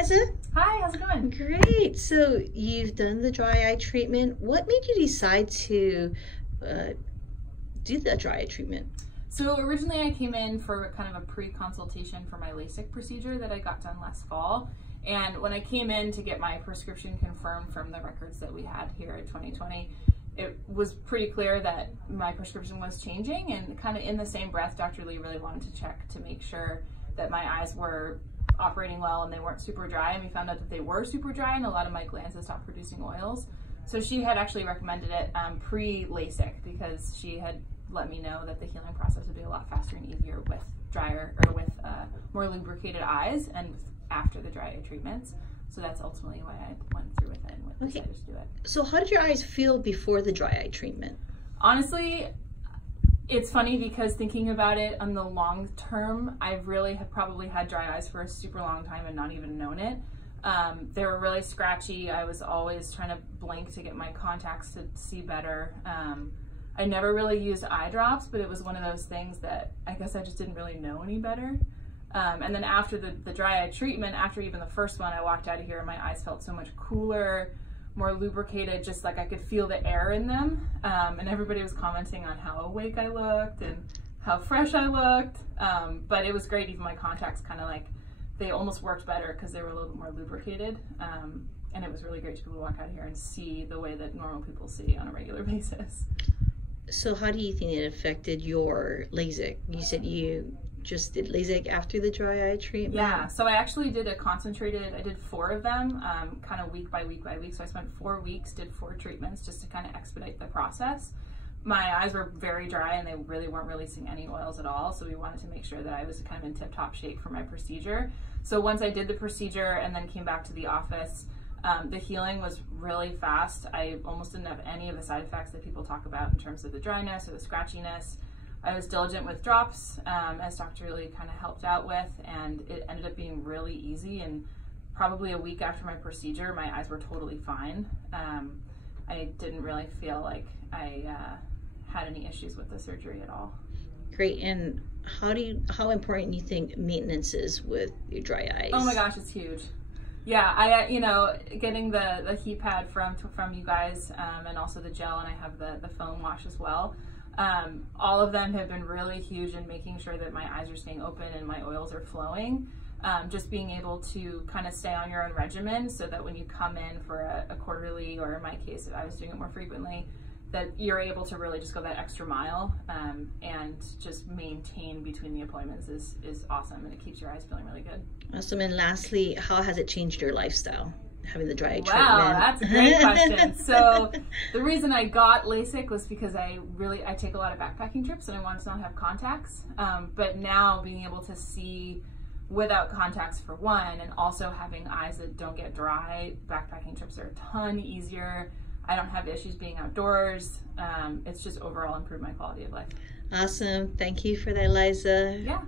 Elisa. Hi, how's it going? Great. So you've done the dry eye treatment. What made you decide to do the dry eye treatment? So originally I came in for kind of a pre-consultation for my LASIK procedure that I got done last fall. And when I came in to get my prescription confirmed from the records that we had here in 2020, it was pretty clear that my prescription was changing, and kind of in the same breath, Dr. Lee really wanted to check to make sure that my eyes were operating well and they weren't super dry, and we found out that they were super dry and a lot of my glands had stopped producing oils. So she had actually recommended it pre-LASIK because she had let me know that the healing process would be a lot faster and easier with drier or with more lubricated eyes and after the dry eye treatments. So that's ultimately why I went through with it and decided to do it. So how did your eyes feel before the dry eye treatment? Honestly, it's funny because thinking about it on the long term, I really have probably had dry eyes for a super long time and not even known it. They were really scratchy. I was always trying to blink to get my contacts to see better. I never really used eye drops, but it was one of those things that I guess I just didn't really know any better. And then after the dry eye treatment, after even the first one, I walked out of here and my eyes felt so much cooler, more lubricated, just like I could feel the air in them. And everybody was commenting on how awake I looked and how fresh I looked. But it was great. Even my contacts kind of like, they almost worked better because they were a little bit more lubricated. And it was really great to be able to walk out of here and see the way that normal people see on a regular basis. So how do you think it affected your LASIK? You said you just did LASIK after the dry eye treatment? Yeah, so I actually did I did 4 of them, kind of week by week by week. So I spent 4 weeks, did 4 treatments just to kind of expedite the process. My eyes were very dry and they really weren't releasing any oils at all. So we wanted to make sure that I was kind of in tip-top shape for my procedure. So once I did the procedure and then came back to the office, the healing was really fast. I almost didn't have any of the side effects that people talk about in terms of the dryness or the scratchiness. I was diligent with drops, as Dr. Lee kind of helped out with, and it ended up being really easy. And probably a week after my procedure, my eyes were totally fine. I didn't really feel like I had any issues with the surgery at all. Great. And how important do you think maintenance is with your dry eyes? Oh my gosh, it's huge. Yeah, getting the heat pad from you guys, and also the gel, and I have the foam wash as well. All of them have been really huge in making sure that my eyes are staying open and my oils are flowing. Just being able to kind of stay on your own regimen so that when you come in for a quarterly, or in my case, if I was doing it more frequently, that you're able to really just go that extra mile and just maintain between the appointments is awesome, and it keeps your eyes feeling really good. Awesome. And lastly, how has it changed your lifestyle, having the dry eye treatment? Wow, that's a great question. So the reason I got LASIK was because I take a lot of backpacking trips and I wanted to not have contacts. But now being able to see without contacts for one, and also having eyes that don't get dry, backpacking trips are a ton easier. I don't have issues being outdoors. It's just overall improved my quality of life. Awesome. Thank you for that, Elisa. Yeah.